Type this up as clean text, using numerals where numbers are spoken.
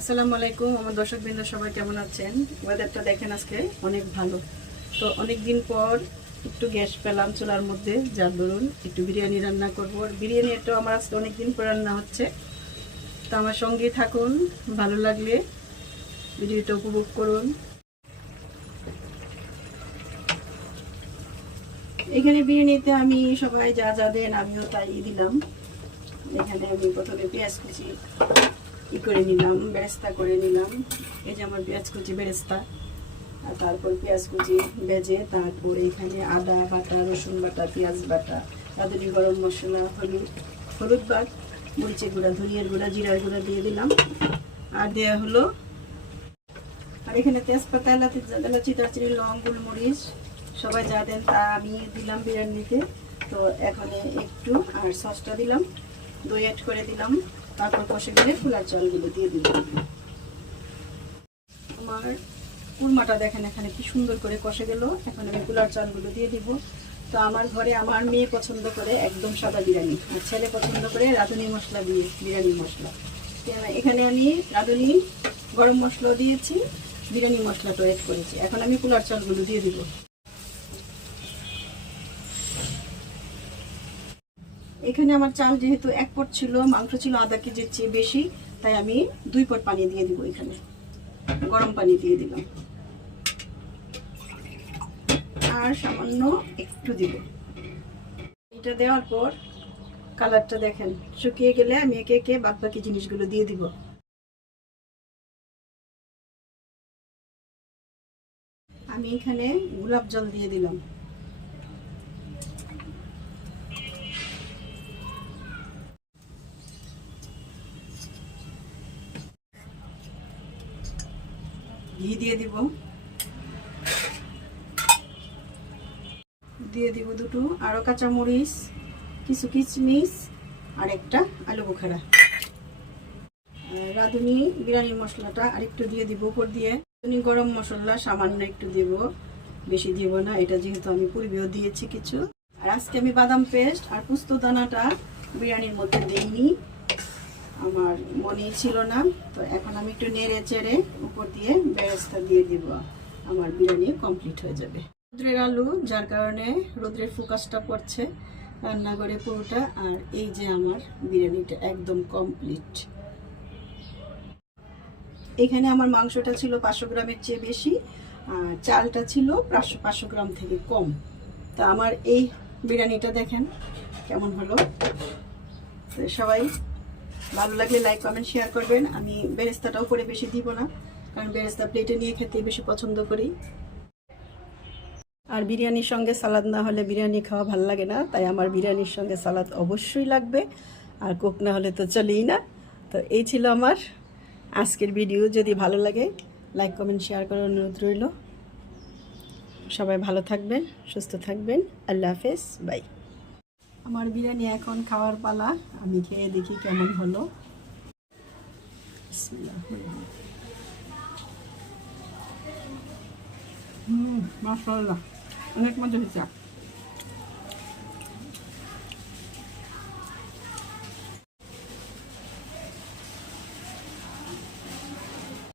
আসসালামু আলাইকুম আমার দর্শকবৃন্দ সবাই কেমন আছেন? ওয়েদারটা দেখেন আজকে অনেক ভালো। তো অনেক দিন পর একটু গ্যাস পেলাম চুলার মধ্যে, যার দরুন একটু বিরিয়ানি রান্না করব। বিরিয়ানি একটা আমার আজকে অনেক দিন পর রান্না হচ্ছে। তো আমার সঙ্গে থাকুন, ভালো লাগলে ভিডিওটা উপভোগ করুন। এখানে বিরিয়ানিতে আমি সবাই যা যা দেন আমিও তাই দিলাম। এখানে আমি প্রথমে পেঁয়াজ কুচি করে নিলাম, বেরেস্তা করে নিলাম। এই যে আমার পেঁয়াজ কুচি বেরেস্তা, আর তারপর পেঁয়াজ কুচি ভেজে তারপর এখানে আদা বাটা, রসুন বাটা, পেঁয়াজ বাটা, রাঁধুনি গরম মশলা, হলুদ বাট, মরিচের গুঁড়া, ধনিয়ার গুঁড়া, জিরার গুঁড়া দিয়ে দিলাম। আর দেওয়া হলো, আর এখানে তেজপাতা, এলাচি, দারচিনি, লং, গোলমরিচ সবাই যা দেন তা আমি দিলাম বিরিয়ানিতে। তো এখন একটু আর সসটা দিলাম, দই অ্যাড করে দিলাম। তারপর কষে গেলে ফুলার চালগুলো দিয়ে দিলাম। আমার কুরমাটা দেখেন এখানে কি সুন্দর করে কষে গেল। এখন আমি কুলার চালগুলো দিয়ে দিব। তো আমার ঘরে আমার মেয়ে পছন্দ করে একদম সাদা বিরিয়ানি, আর ছেলে পছন্দ করে রাঁধুনি মশলা দিয়ে বিরিয়ানি মশলা। এখানে আমি রাঁধুনি গরম মশলা দিয়েছি, বিরিয়ানি মশলাটা অ্যাড করেছি। এখন আমি কুলার চালগুলো দিয়ে দিব। এখানে আমার চাল যেহেতু 1 পট ছিল, মাংস ছিল আধা কেজির চেয়ে বেশি, তাই আমি 2 পট পানি দিয়ে দিব। এখানে গরম পানি দিয়ে দিলাম, আর সামান্য একটু দিব। এটা দেওয়ার পর কালারটা দেখেন শুকিয়ে গেলে আমি একে একে বাকি জিনিসগুলো দিয়ে দিব। আমি এখানে গোলাপ জল দিয়ে দিলাম। ঘি দিয়ে দিব, দুটো আরো কাঁচামরিচ, কিছু কিশমিশ, আর একটা আলু বোখারা। রাঁধুনি বিরিয়ানির মশলাটা আরেকটু দিয়ে দিব উপর দিয়ে। রাঁধুনি গরম মশলা সামান্য একটু দিব, বেশি দিব না, এটা যেহেতু আমি পূর্বেও দিয়েছি কিছু। আর আজকে আমি বাদাম পেস্ট আর পোস্ত দানাটা বিরিয়ানির মধ্যে দেইনি, আমার মনেই ছিল না। তো এখন আমি একটু নেড়ে চেড়ে উপর দিয়ে বেরেস্তা দিয়ে দিব, আমার বিরিয়ানি কমপ্লিট হয়ে যাবে। রোদ্রের আলু, যার কারণে রোদ্রের ফোকাসটা পড়ছে রান্নাঘরে পুরোটা। আর এই যে আমার বিরিয়ানিটা একদম কমপ্লিট। এখানে আমার মাংসটা ছিল 500 গ্রামের চেয়ে বেশি, আর চালটা ছিল 500 গ্রাম থেকে কম। তা আমার এই বিরিয়ানিটা দেখেন কেমন হলো। তো সবাই ভালো লাগলে লাইক কমেন্ট শেয়ার করবেন। আমি বেরেস্তাটাও করে বেশি দিব না, কারণ বেরেস্তা প্লেটে নিয়ে খেতে বেশি পছন্দ করি। আর বিরিয়ানির সঙ্গে সালাদ না হলে বিরিয়ানি খাওয়া ভালো লাগে না, তাই আমার বিরিয়ানির সঙ্গে সালাদ অবশ্যই লাগবে, আর কোক না হলে তো চলেই না। তো এই ছিল আমার আজকের ভিডিও। যদি ভালো লাগে লাইক কমেন্ট শেয়ার করার অনুরোধ রইল। সবাই ভালো থাকবেন, সুস্থ থাকবেন। আল্লাহ হাফেজ, বাই। আমার বিরিয়ানি এখন খাওয়ার পালা, আমি খেয়ে দেখি কেমন হলো। মাশাআল্লাহ, অনেক মজা হয়েছে।